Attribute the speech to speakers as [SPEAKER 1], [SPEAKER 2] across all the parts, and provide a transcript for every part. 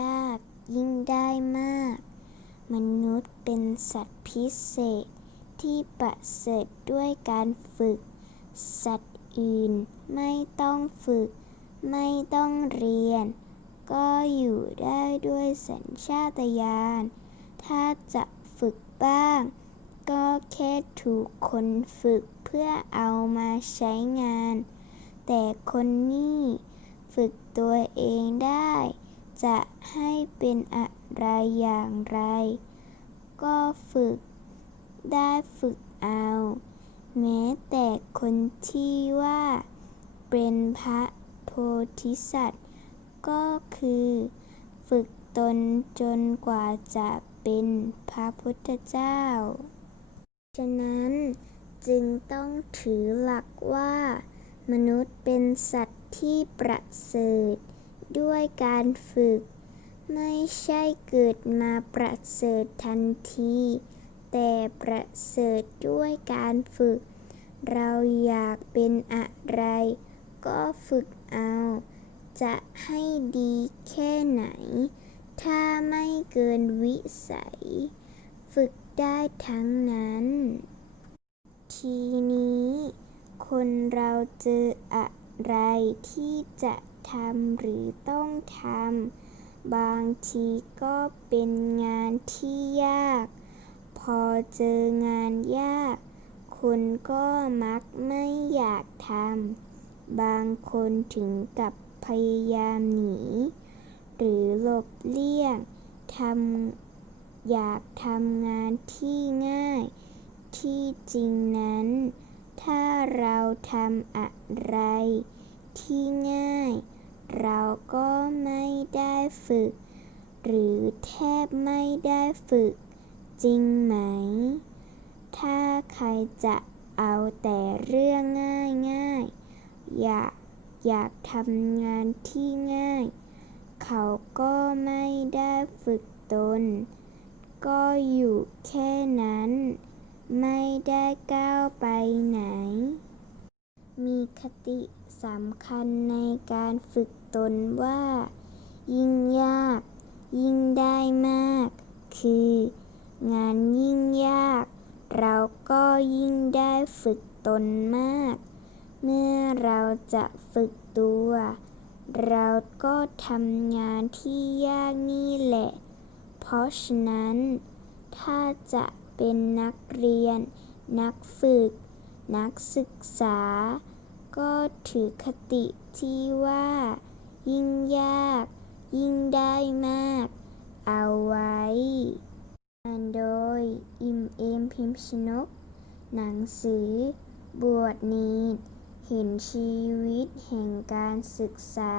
[SPEAKER 1] ยากยิ่งได้มาก มนุษย์เป็นสัตว์พิเศษที่ประเสริฐด้วยการฝึก สัตว์อื่นไม่ต้องฝึก ไม่ต้องเรียน ก็อยู่ได้ด้วยสัญชาตญาณ ถ้าจะฝึกบ้าง ก็แค่ถูกคนฝึกเพื่อเอามาใช้งาน แต่คนนี้ฝึกตัวเองได้ จะให้เป็นอะไรอย่างไร ก็ฝึกได้ฝึกเอา แม้แต่คนที่ว่าเป็นพระโพธิสัตว์ ก็คือฝึกตนจนกว่าจะเป็นพระพุทธเจ้า ฉะนั้นจึงต้องถือหลักว่า มนุษย์เป็นสัตว์ที่ประเสริฐ ด้วยการฝึก ไม่ใช่เกิดมาประเสริฐทันที แต่ประเสริฐด้วยการฝึก เราอยากเป็นอะไร ก็ฝึกเอา จะให้ดีแค่ไหน ถ้าไม่เกินวิสัย ฝึกได้ทั้งนั้น ทีนี้ คนเราเจออะไรที่จะ ทำหรือต้องทำ บางทีก็เป็นงานที่ยาก พอเจองานยาก คนก็มักไม่อยากทำ บางคนถึงกับพยายามหนี หรือหลบเลี่ยงทำอยากทำงานที่ง่าย ที่จริงนั้น ถ้าเราทำอะไรที่ง่าย ฝึก หรือแทบไม่ได้ฝึก จริงไหม ถ้าใครจะเอาแต่เรื่องง่ายๆ อยากอยากทำงานที่ง่าย เขาก็ไม่ได้ฝึกตน ก็อยู่แค่นั้น ไม่ได้ก้าวไปไหน มีคติสำคัญในการฝึกตนว่า ยิ่งยาก ยิ่งได้มาก คือ งานยิ่งยาก เราก็ยิ่งได้ฝึกตนมาก เมื่อเราจะฝึกตัว เราก็ทำงานที่ยากนี่แหละ เพราะฉะนั้น ถ้าจะเป็นนักเรียน นักฝึก นักศึกษา ก็ถือคติที่ว่า ยิ่งยาก ยิ่งได้มาก เอาไว้อ่านโดย อิมเอมพิมพ์ชนก หนังสือ บวชเณรเห็นชีวิตแห่งการศึกษา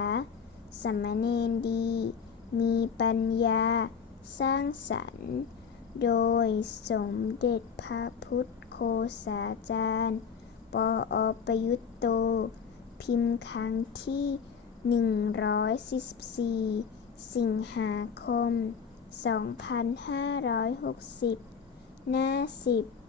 [SPEAKER 1] สามเณรดี มีปัญญา สร้างสรรค์ โดยสมเด็จพระพุทธโฆษาจารย์ปอประยุตโต พิมพ์ครั้งที่ 144 สิงหาคม 2560 หน้า 10